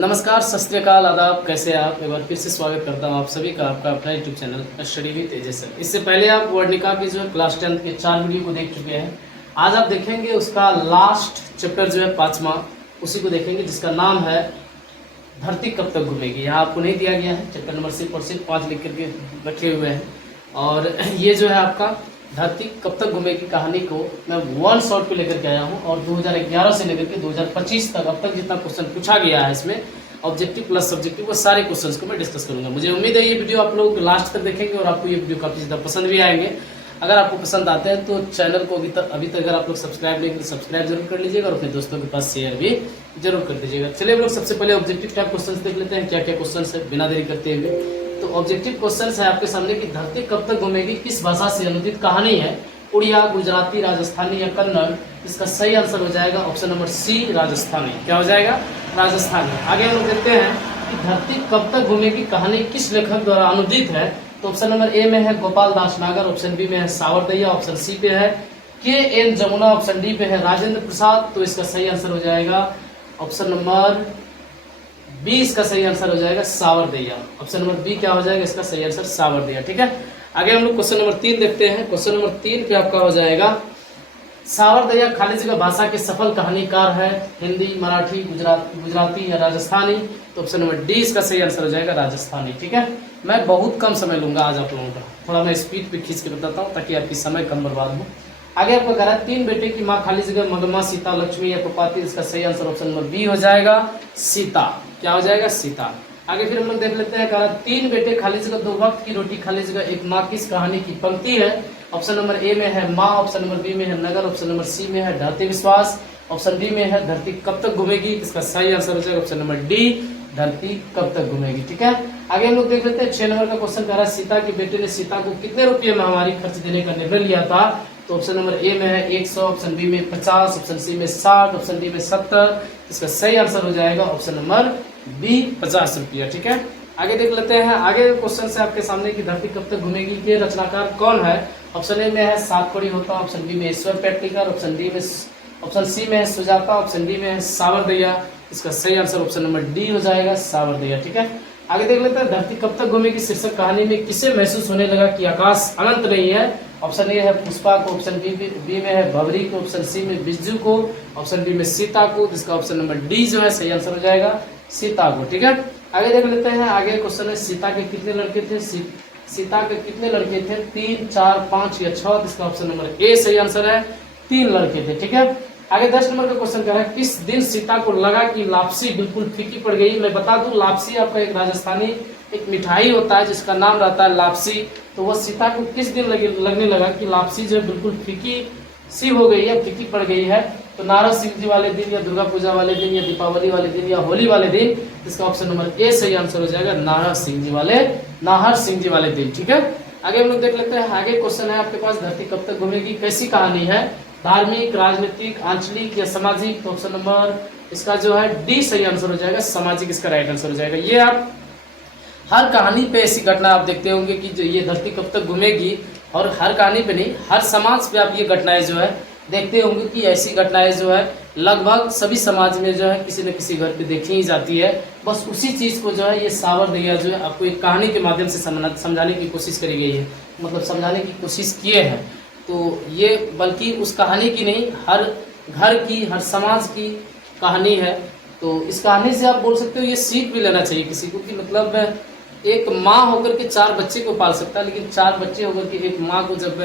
नमस्कार, सत श्री अकाल, आदाब। कैसे हैं आप? एक बार फिर से स्वागत करता हूं आप सभी का आपका अपना यूट्यूब चैनल स्टडी विद तेजस। इससे पहले आप वर्णिका की जो क्लास 10 के 4 वीडियो को देख चुके हैं। आज आप देखेंगे उसका लास्ट चैप्टर जो है 5वां, उसी को देखेंगे जिसका नाम है धरती कब तक घूमेगी। यहाँ आपको नहीं दिया गया है, चैप्टर नंबर सिर्फ और सिर्फ 5 लिख करके रखे हुए हैं। और ये जो है आपका धरती कब तक घूमेगी कहानी को मैं वन शॉट पे लेकर के आया हूँ। और 2011 से लेकर के 2025 तक अब तक जितना क्वेश्चन पूछा गया है इसमें ऑब्जेक्टिव प्लस सब्जेक्टिव वो सारे क्वेश्चंस को मैं डिस्कस करूंगा। मुझे उम्मीद है ये वीडियो आप लोग लास्ट तक देखेंगे और आपको ये वीडियो काफ़ी ज़्यादा पसंद भी आएंगे। अगर आपको पसंद आते हैं तो चैनल को अभी तक अगर आप लोग सब्सक्राइब नहीं करें सब्सक्राइब जरूर कर लीजिएगा और अपने दोस्तों के पास शेयर भी जरूर कर दीजिएगा। चलिए हम लोग सबसे पहले ऑब्जेक्टिव टाइप क्वेश्चन देख लेते हैं क्या क्या क्वेश्चन है बिना देरी करते हुए। तो ऑब्जेक्टिव क्वेश्चन है आपके सामने कि धरती कब तक घूमेगी किस भाषा से अनुदित कहानी है, उड़िया, गुजराती, राजस्थानी या कन्नड़। इसका सही आंसर हो जाएगा ऑप्शन नंबर सी, राजस्थानी। क्या हो जाएगा? राजस्थानी। आगे हम लोग देखते हैं कि धरती कब तक घूमेगी कहानी किस लेखक द्वारा अनुदित है। तो ऑप्शन नंबर ए में है गोपाल दास नागर, ऑप्शन बी में है सावरदैया, ऑप्शन सी पे है के.एन. जमुना, ऑप्शन डी पे है राजेंद्र प्रसाद। तो इसका सही आंसर हो जाएगा ऑप्शन नंबर बी, इसका सही आंसर हो जाएगा सावरदैया। ऑप्शन नंबर बी क्या हो जाएगा इसका सही आंसर? सावरदैया। ठीक है, आगे हम लोग क्वेश्चन नंबर 3 देखते हैं। क्वेश्चन नंबर 3 पे आपका हो जाएगा सावरदैया खाली जगह भाषा के सफल कहानीकार है, हिंदी, मराठी, गुजराती या राजस्थानी। तो ऑप्शन नंबर डी इसका सही आंसर हो जाएगा राजस्थानी। ठीक है, मैं बहुत कम समय लूंगा आज आप लोगों का, थोड़ा मैं स्पीड पे खींच के बताता हूँ ताकि आपकी समय कम बर्बाद हो। आगे आपका कह रहा है 3 बेटे की माँ खाली जगह मगमा, सीता, लक्ष्मी या पपाती। इसका सही आंसर ऑप्शन नंबर बी हो जाएगा सीता। क्या हो जाएगा? सीता। आगे फिर हम लोग देख लेते हैं, कहा 3 बेटे खाली जगह 2 वक्त की रोटी खाली जगह एक माँ किस कहानी की पंक्ति है। ऑप्शन नंबर ए में है माँ, ऑप्शन नंबर बी में है नगर, ऑप्शन नंबर सी में है ढाते विश्वास, ऑप्शन डी में है धरती कब तक घूमेगी। इसका सही आंसर हो जाएगा ऑप्शन नंबर डी, धरती कब तक घूमेगी। ठीक है, आगे हम लोग देख लेते हैं 6 नंबर का क्वेश्चन कह रहा है सीता के बेटे ने सीता को कितने रुपये महामारी खर्च देने का निर्णय लिया था। तो ऑप्शन नंबर ए में है 100, ऑप्शन बी में 50, ऑप्शन सी में 60, ऑप्शन डी में 70। इसका सही आंसर हो जाएगा ऑप्शन नंबर बी, 50 रुपया। ठीक है, आगे देख लेते हैं। आगे क्वेश्चन से आपके सामने की धरती कब तक घूमेगी के रचनाकार कौन है। ऑप्शन ए में है सातकड़ी होता, ऑप्शन बी में ईश्वर पेटलीकर, ऑप्शन सी में है सुजाता, ऑप्शन डी में है सावरदैया। इसका सही आंसर ऑप्शन नंबर डी हो जाएगा सावरदैया। ठीक है, आगे देख लेते हैं धरती कब तक घूमेगी शीर्षक कहानी में किसे महसूस होने लगा कि आकाश अनंत नहीं है। ऑप्शन ए है पुष्पा को, ऑप्शन बी में है भवरी को, ऑप्शन सी में बिज्जू को, ऑप्शन डी में सीता को। जिसका ऑप्शन नंबर डी जो है सही आंसर हो जाएगा सीता को। ठीक है, आगे देख लेते हैं। आगे क्वेश्चन है सीता के कितने लड़के थे। सीता के कितने लड़के थे? 3, 4, 5 या 6। इसका ऑप्शन नंबर ए सही आंसर है, 3 लड़के थे। ठीक है, आगे 10 नंबर का क्वेश्चन कह रहा है किस दिन सीता को लगा कि लापसी बिल्कुल फीकी पड़ गई। मैं बता दूं लापसी आपका एक राजस्थानी एक मिठाई होता है जिसका नाम रहता है लापसी। तो वो सीता को किस दिन लगने लगा कि लापसी जो है बिल्कुल फीकी सी हो गई है, फीकी पड़ गई है। तो नारद सिंह जी वाले दिन या दुर्गा पूजा वाले दिन या दीपावली वाले दिन या होली वाले दिन। इसका ऑप्शन नंबर ए सही आंसर हो जाएगा नाहर सिंह जी वाले दिन। ठीक है, आगे हम लोग देख लेते हैं। आगे क्वेश्चन है आपके पास धरती कब तक घूमेगी कैसी कहानी है, धार्मिक, राजनीतिक, आंचलिक या सामाजिक। तो ऑप्शन नंबर इसका जो है डी सही आंसर हो जाएगा सामाजिक, इसका राइट आंसर हो जाएगा। ये आप हर कहानी पे ऐसी घटना आप देखते होंगे कि जो ये धरती कब तक घूमेगी, और हर कहानी पे नहीं हर समाज पे आप ये घटनाएं जो है देखते होंगे कि ऐसी घटनाएं जो है लगभग सभी समाज में जो है किसी न किसी घर पे देखी ही जाती है। बस उसी चीज को जो है ये सावरदैया जो है आपको एक कहानी के माध्यम से समझाने की कोशिश करी गई है, मतलब समझाने की कोशिश किए हैं। तो ये बल्कि उस कहानी की नहीं हर घर की हर समाज की कहानी है। तो इस कहानी से आप बोल सकते हो ये सीख भी लेना चाहिए किसी को कि मतलब एक माँ होकर के 4 बच्चे को पाल सकता है, लेकिन 4 बच्चे होकर के एक माँ को जब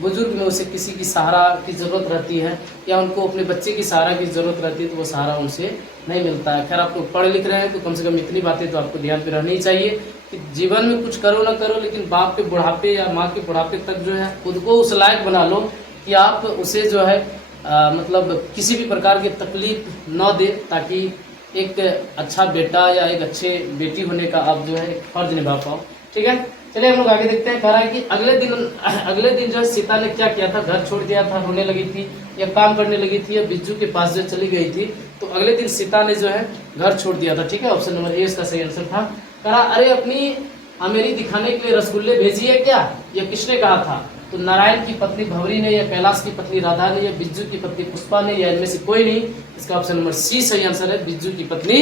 बुजुर्ग में उसे किसी की सहारा की ज़रूरत रहती है या उनको अपने बच्चे की सहारा की ज़रूरत रहती है तो वो सहारा उनसे नहीं मिलता है। खैर आप लोग पढ़ लिख रहे हैं तो कम से कम इतनी बातें तो आपको ध्यान पे रहनी चाहिए कि जीवन में कुछ करो ना करो लेकिन बाप के बुढ़ापे या माँ के बुढ़ापे तक जो है खुद को उस लायक बना लो कि आप उसे जो है मतलब किसी भी प्रकार की तकलीफ न दे, ताकि एक अच्छा बेटा या एक अच्छे बेटी होने का आप जो है फर्ज निभा पाओ। ठीक है, चलिए हम लोग आगे देखते हैं। कह रहा है कि अगले दिन जो है सीता ने क्या किया था, घर छोड़ दिया था, रोने लगी थी या काम करने लगी थी या बिज्जू के पास जो चली गई थी। तो अगले दिन सीता ने जो है घर छोड़ दिया था। ठीक है, ऑप्शन नंबर ए इसका सही आंसर था। कह रहा अरे अपनी अमेरी दिखाने के लिए रसगुल्ले भेजिए क्या, यह किसने कहा था। तो नारायण की पत्नी भवरी ने या कैलाश की पत्नी राधा ने या बिज्जू की पत्नी पुष्पा ने या इनमें से कोई नहीं। इसका ऑप्शन नंबर सी सही आंसर है, बिज्जू की पत्नी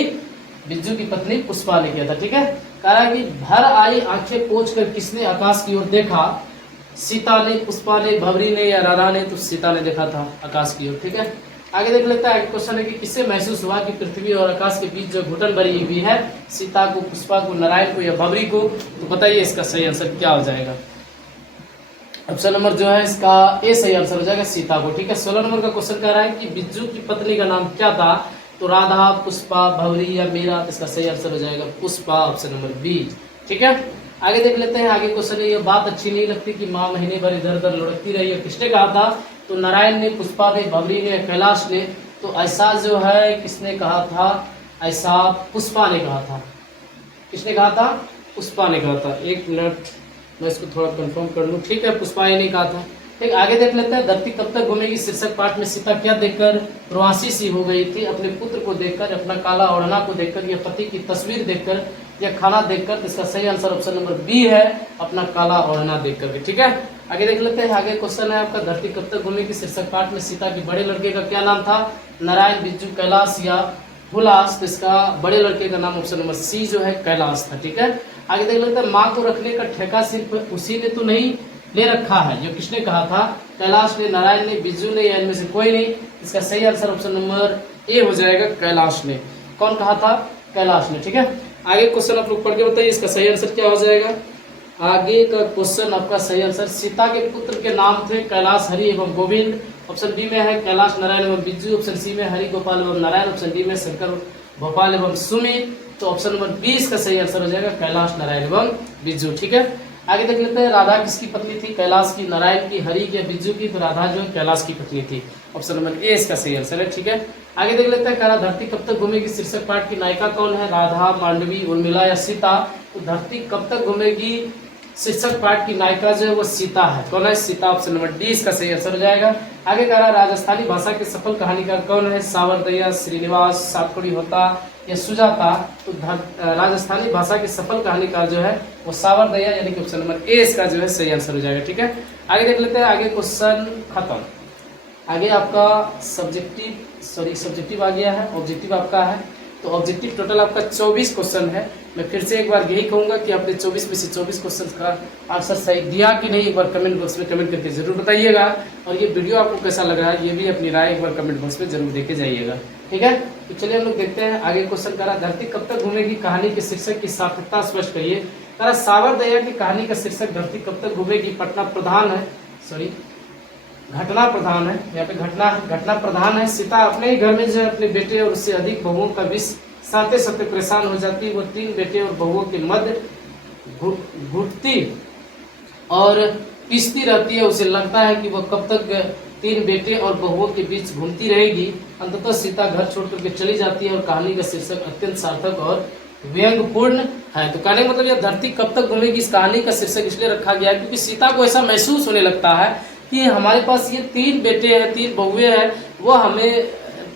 बिज्जू की पत्नी पुष्पा ने किया था। ठीक है, कह रहा है कि भर आई आंखें पोंछ कर किसने आकाश की ओर देखा, सीता ने, पुष्पा ने, भवरी ने या राधा ने? तो सीता ने देखा था आकाश की ओर। ठीक है, आगे देख लेते हैं। क्वेश्चन है कि किससे महसूस हुआ कि पृथ्वी और आकाश के बीच जो घुटन बनी हुई है, सीता को, पुष्पा को, नारायण को या भवरी को? तो बताइए इसका सही आंसर क्या हो जाएगा। ऑप्शन नंबर जो है इसका ए सही आंसर हो जाएगा, सीता को। ठीक है, 16 नंबर का क्वेश्चन कह रहा है कि बिज्जू की पत्नी का नाम क्या था? तो राधा, पुष्पा, भवरी या मीरा? तो इसका सही आंसर हो जाएगा पुष्पा, ऑप्शन नंबर बी। ठीक है, आगे देख लेते हैं। आगे क्वेश्चन है, ये बात अच्छी नहीं लगती कि माँ महीने भर इधर उधर लुढ़कती रही है, किसने कहा था? तो नारायण ने, पुष्पा ने, भवरी ने, कैलाश ने? तो ऐसा जो है किसने कहा था? ऐसा पुष्पा ने कहा था। किसने कहा था? पुष्पा ने कहा था। एक मिनट मैं इसको थोड़ा कंफर्म कर लूँ। ठीक है, पुष्पा ने कहा था। ठीक, आगे देख लेते हैं। धरती कब तक घूमेगी शीर्षक पाठ में सीता क्या देखकर प्रवासी सी हो गई थी? अपने पुत्र को देखकर, अपना काला ओढ़ना को देखकर, या पति की तस्वीर देखकर, या खाना देखकर? तो इसका सही आंसर ऑप्शन नंबर बी है, अपना काला ओढ़ना देखकर भी। ठीक है, आगे देख लेते हैं। आगे क्वेश्चन है आपका, धरती कब तक घूमेगी शीर्षक पाठ में सीता के बड़े लड़के का क्या नाम था? नारायण, बिज्जू, कैलाश या हुलास? तो इसका बड़े लड़के का नाम ऑप्शन नंबर सी जो है कैलाश था। ठीक है, आगे देख लेते हैं। माँ को रखने का ठेका सिर्फ उसी ने तो नहीं ले रखा है, जो किसने कहा था? कैलाश ने, नारायण ने, बिज्जू ने या इनमें से कोई नहीं? इसका सही आंसर ऑप्शन नंबर ए हो जाएगा, कैलाश ने। कौन कहा था? कैलाश ने। ठीक है, आगे क्वेश्चन आप लोग पढ़ के बताइए इसका सही आंसर क्या हो जाएगा। आगे का क्वेश्चन आपका सही आंसर, सीता के पुत्र के नाम थे कैलाश, हरि एवं गोविंद। ऑप्शन बी में है कैलाश, नारायण एवं बिज्जू। ऑप्शन सी में हरि, गोपाल एवं नारायण। ऑप्शन डी में शंकर, भोपाल एवं सुमित। तो ऑप्शन नंबर 20 का सही आंसर हो जाएगा कैलाश, नारायण एवं बिज्जू। ठीक है, आगे देख लेते हैं। राधा किसकी पत्नी थी? कैलाश की, नारायण की, हरि की, बिज्जू की? तो राधा जो है कैलाश की पत्नी थी। ऑप्शन नंबर ए इसका सही आंसर है। ठीक है, आगे देख लेते हैं। कह रहा धरती कब तक घूमेगी शीर्षक पाठ की नायिका कौन है? राधा, मांडवी, उर्मिला या सीता? तो धरती कब तक घूमेगी शीर्षक पाठ की नायिका जो है वो सीता है। कौन है? सीता, ऑप्शन नंबर डी इसका सही आंसर हो जाएगा। आगे कह रहा राजस्थानी भाषा के सफल कहानीकार कौन है? सावरदया, श्रीनिवास, सातकड़ी होता या सुजाता? तो राजस्थानी भाषा के सफल कहानीकार जो है वो सावरदया, यानी कि ऑप्शन नंबर ए इसका जो है सही आंसर हो जाएगा। ठीक है, आगे देख लेते हैं। आगे क्वेश्चन खत्म। आगे आपका सब्जेक्टिव आ गया है, ऑब्जेक्टिव आपका है। तो ऑब्जेक्टिव टोटल आपका 24 क्वेश्चन है। मैं फिर से एक बार यही कहूंगा कि आपने 24 में से 24 क्वेश्चन का आंसर सही दिया कि नहीं, एक बार कमेंट बॉक्स में कमेंट करके जरूर बताइएगा। और ये वीडियो आपको कैसा लग रहा है ये भी अपनी राय एक बार कमेंट बॉक्स में जरूर देके जाइएगा। ठीक है, तो चलिए हम लोग देखते हैं। आगे क्वेश्चन करा धरती कब तक घूमेगी कहानी के शीर्षक की सार्थकता स्पष्ट करिए। करा सावरदया की कहानी का शीर्षक धरती कब तक घूमेगी पटना प्रधान है, सॉरी घटना प्रधान है, यहाँ पे घटना प्रधान है। सीता अपने ही घर में जो है अपने बेटे और उससे अधिक बहुओं का विष साथे साथे परेशान हो जाती है। वो 3 बेटे और बहुओं के मध्य घुटती और पिसती रहती है। उसे लगता है कि वह कब तक 3 बेटे और बहुओं के बीच घूमती रहेगी। अंततः सीता घर छोड़ करके चली जाती है और कहानी का शीर्षक अत्यंत सार्थक और व्यंग्यपूर्ण है। तो कहने का मतलब यह धरती कब तक घूमेगी इस कहानी का शीर्षक इसलिए रखा गया है क्योंकि सीता को ऐसा महसूस होने लगता है कि हमारे पास ये 3 बेटे हैं, 3 बहुएं हैं, वो हमें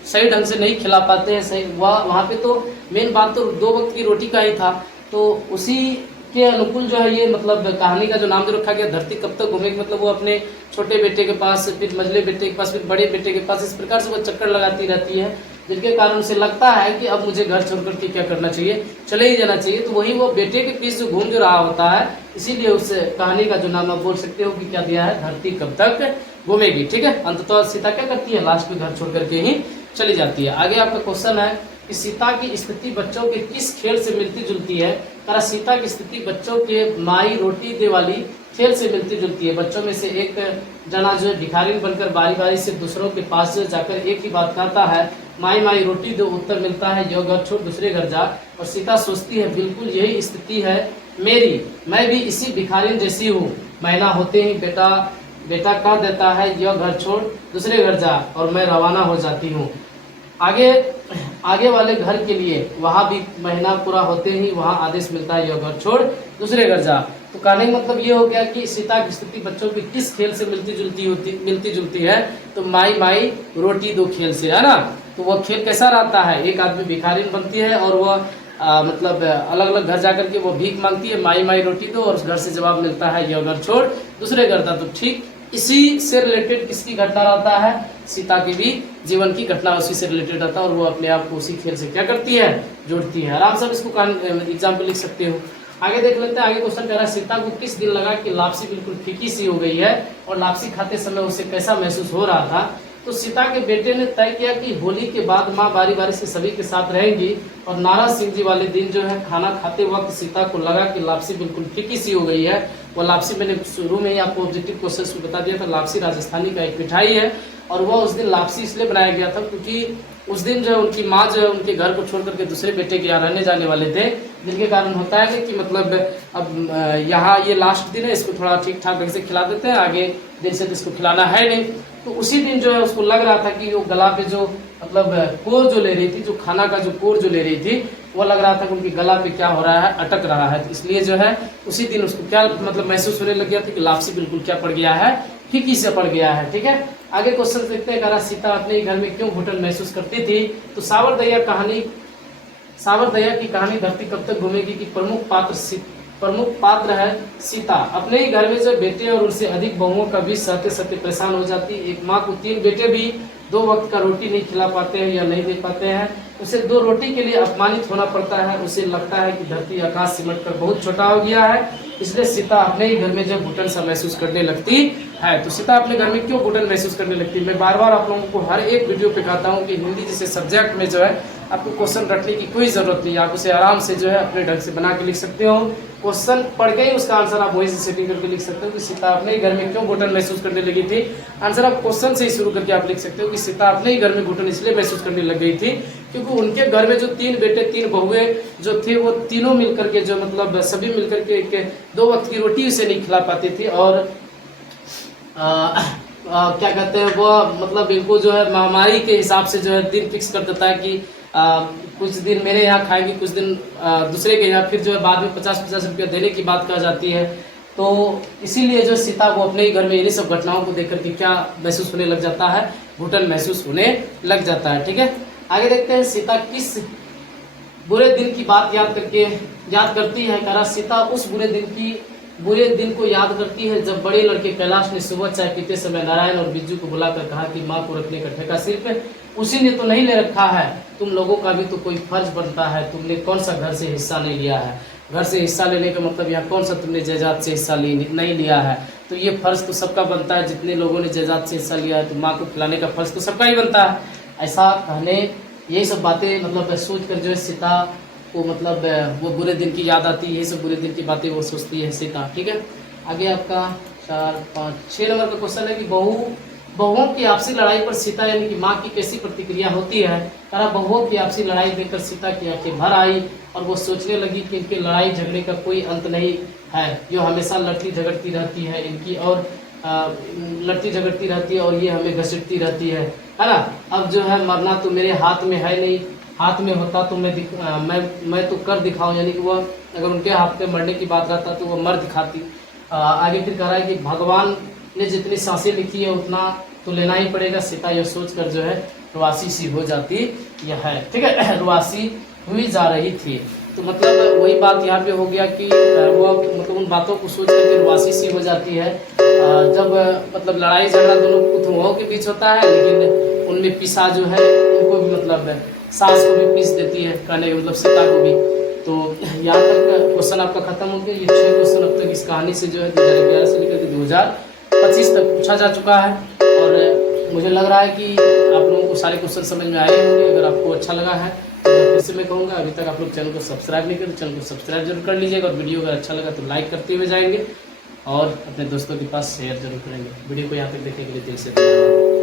सही ढंग से नहीं खिला पाते हैं। सही वहाँ पे तो मेन बात तो 2 वक्त की रोटी का ही था। तो उसी के अनुकूल जो है ये मतलब कहानी का जो नाम जो रखा गया धरती कब तक घूमेगी, मतलब वो अपने छोटे बेटे के पास, फिर मझले बेटे के पास, फिर बड़े बेटे के पास, इस प्रकार से वो चक्कर लगाती रहती है, जिनके कारण उसे लगता है कि अब मुझे घर छोड़ करके क्या करना चाहिए, चले ही जाना चाहिए। तो वही वो बेटे के पीछे जो घूम जो रहा होता है, इसीलिए उस कहानी का जो नाम आप बोल सकते हो कि क्या दिया है, धरती कब तक घूमेगी। ठीक है, अंततः सीता क्या करती है, लास्ट में घर छोड़ करके ही चली जाती है। आगे आपका क्वेश्चन है कि सीता की स्थिति बच्चों के किस खेल से मिलती जुलती है। सीता की स्थिति बच्चों के माई रोटी दे वाली खेल से मिलती जुलती है। बच्चों में से एक जना जो है भिखारी बनकर बारी बारी से दूसरों के पास जाकर एक ही बात कहता है, माई माई रोटी दो। उत्तर मिलता है यो घर छोड़ दूसरे घर जा। और सीता सोचती है बिल्कुल यही स्थिति है मेरी, मैं भी इसी भिखारी जैसी हूँ। महीना होते ही बेटा कह देता है यह घर छोड़ दूसरे घर जा और मैं रवाना हो जाती हूँ आगे वाले घर के लिए। वहाँ भी महीना पूरा होते ही वहाँ आदेश मिलता है यह घर छोड़ दूसरे घर जा। तो कहने का मतलब ये हो गया कि सीता की स्थिति बच्चों की किस खेल से मिलती जुलती है, तो माई माई रोटी दो खेल से, है ना। तो वह खेल कैसा रहता है, एक आदमी भिखारी बनती है और वह मतलब अलग अलग घर जाकर के वो भीख मांगती है, माई माई रोटी दो, और उस घर से जवाब मिलता है यह घर छोड़ दूसरे घर था। तो ठीक इसी से रिलेटेड किसकी घटना रहता है, सीता की भी जीवन की घटना उसी से रिलेटेड रहता है, और वो अपने आप को उसी खेल से क्या करती है, जोड़ती है। आराम से इसको एग्जाम्पल लिख सकते हो। आगे देख लेते हैं, आगे क्वेश्चन कह रहा है सीता को किस दिन लगा कि लापसी बिल्कुल फीकी सी हो गई है और लापसी खाते समय उसे कैसा महसूस हो रहा था। तो सीता के बेटे ने तय किया कि होली के बाद माँ बारी बारी से सभी के साथ रहेंगी, और नाराज सिंह जी वाले दिन जो है खाना खाते वक्त सीता को लगा कि लापसी बिल्कुल फीकी सी हो गई है। वो लापसी मैंने शुरू में ही आपको ऑब्जेक्टिव क्वेश्चन में बता दिया था, लापसी राजस्थानी का एक मिठाई है, और वह उस दिन लापसी इसलिए बनाया गया था क्योंकि उस दिन जो है उनकी माँ जो है उनके घर को छोड़ करके दूसरे बेटे के यहाँ रहने जाने वाले थे, जिनके कारण होता है कि मतलब अब यहाँ ये लास्ट दिन है, इसको थोड़ा ठीक ठाक ढंग से खिला देते हैं, आगे दिन से तो इसको खिलाना है नहीं। तो उसी दिन जो है उसको लग रहा था कि वो गला पे जो मतलब कोर जो ले रही थी, जो खाना का जो कोर जो ले रही थी, वो लग रहा था कि उनके गला पे क्या हो रहा है, अटक रहा है। तो इसलिए जो है उसी दिन उसको क्या मतलब महसूस होने लग गया था कि लापसी बिल्कुल क्या पड़ गया है, फीकी से पड़ गया है। ठीक है, आगे क्वेश्चन देखते हैं, सीता अपने ही घर में क्यों घुटन महसूस करती थी। तो सावरदैया की कहानी धरती कब तक घूमेगी की प्रमुख पात्र है सीता। अपने ही घर में जो बेटे और उनसे अधिक बहुओं का बीच सहते सहते परेशान हो जाती। एक माँ को 3 बेटे भी 2 वक्त का रोटी नहीं खिला पाते हैं या नहीं दे पाते हैं, उसे 2 रोटी के लिए अपमानित होना पड़ता है। उसे लगता है कि धरती आकाश सिमट कर बहुत छोटा हो गया है, इसलिए सीता अपने ही घर में जो घुटन सा महसूस करने लगती है। तो सीता अपने घर में क्यों घुटन महसूस करने लगती है, मैं बार बार आप लोगों को हर एक वीडियो पे कहता हूँ कि हिंदी जैसे सब्जेक्ट में जो है आपको क्वेश्चन रटने की कोई जरूरत नहीं है, आप उसे आराम से जो है अपने ढंग से बना के लिख सकते हो। क्वेश्चन पढ़ के ही उसका आंसर आप वही से सेटिंग करके लिख सकते हो कि सीता अपने ही घर में क्यों घुटन महसूस करने लगी थी। आंसर आप क्वेश्चन से ही शुरू करके आप लिख सकते हो कि सीता अपने ही घर में घुटन इसलिए महसूस करने लग गई थी क्योंकि उनके घर में जो 3 बेटे 3 बहुएं जो थे वो तीनों मिलकर के जो मतलब सभी मिलकर के 2 वक्त की रोटी उसे नहीं खिला पाती थी, और क्या कहते हैं वो मतलब इनको जो है महामारी के हिसाब से जो है दिन फिक्स कर देता है कि कुछ दिन मेरे यहाँ खाएंगे, कुछ दिन दूसरे के यहाँ, फिर जो है बाद में 50-50 रुपया देने की बात कहा जाती है। तो इसीलिए जो सीता को अपने ही घर में इन्हीं सब घटनाओं को देख करके क्या महसूस होने लग जाता है, घुटन महसूस होने लग जाता है। ठीक है, आगे देखते हैं सीता किस बुरे दिन की बात याद करती है। करा सीता उस बुरे दिन को याद करती है जब बड़े लड़के कैलाश ने सुबह चाय पीते समय नारायण और बिज्जू को बुलाकर कहा कि माँ को रखने का ठेका सिर्फ उसी ने तो नहीं ले रखा है, तुम लोगों का भी तो कोई फर्ज बनता है, तुमने कौन सा घर से हिस्सा नहीं लिया है। घर से हिस्सा लेने का मतलब यहाँ कौन सा तुमने जायदाद से हिस्सा नहीं लिया है, तो ये फर्ज तो सबका बनता है, जितने लोगों ने जायदाद से हिस्सा लिया है तो माँ को खिलाने का फर्ज तो सबका ही बनता है। ऐसा कहने यही सब बातें मतलब सोच कर जो है सीता को मतलब वो बुरे दिन की याद आती है, यही सब बुरे दिन की बातें वो सोचती है सीता। ठीक है, आगे आपका 4, 5, 6 नंबर का क्वेश्चन है कि बहुओं की आपसी लड़ाई पर सीता यानी कि माँ की कैसी प्रतिक्रिया होती है। कहा बहुओं की आपसी लड़ाई देखकर सीता की आंखें भर आई और वो सोचने लगी कि इनके लड़ाई झगड़े का कोई अंत नहीं है, जो हमेशा लड़ती झगड़ती रहती है इनकी और लड़ती झगड़ती रहती है और ये हमें घसीटती रहती है ना। अब जो है मरना तो मेरे हाथ में है नहीं, हाथ में होता तो मैं तो कर दिखाऊं, यानी कि वो अगर उनके हाथ में मरने की बात रहता तो वो मर दिखाती। आगे फिर कह रहा है कि भगवान ने जितनी सांसें लिखी है उतना तो लेना ही पड़ेगा। सीता यह सोचकर जो है रुआसी सी हो जाती यह है। ठीक है, रुआसी हुई जा रही थी, तो मतलब वही बात यहाँ पे हो गया कि वो मतलब उन बातों को सोच करके रुआसी सी हो जाती है। जब मतलब लड़ाई झगड़ा दोनों पुतुओं के बीच होता है, लेकिन उनमें पिसा जो है उनको भी मतलब सास को भी पीस देती है, कहने का मतलब सीता को भी। तो यहाँ तक क्वेश्चन आपका खत्म हो गया। ये 6 क्वेश्चन अब तक इस कहानी से जो है 2011 से लेकर 2025 तक पूछा जा चुका है, और मुझे लग रहा है कि आप लोगों को सारे क्वेश्चन समझ में आए होंगे। अगर आपको अच्छा लगा है तो फिर से मैं कहूँगा, अभी तक आप लोग चैनल को सब्सक्राइब नहीं करें, चैनल को सब्सक्राइब जरूर कर लीजिएगा, और वीडियो अगर अच्छा लगा तो लाइक करते हुए जाएंगे और अपने दोस्तों के पास शेयर जरूर करेंगे। वीडियो को यहाँ तक देखने के लिए दिल से धन्यवाद।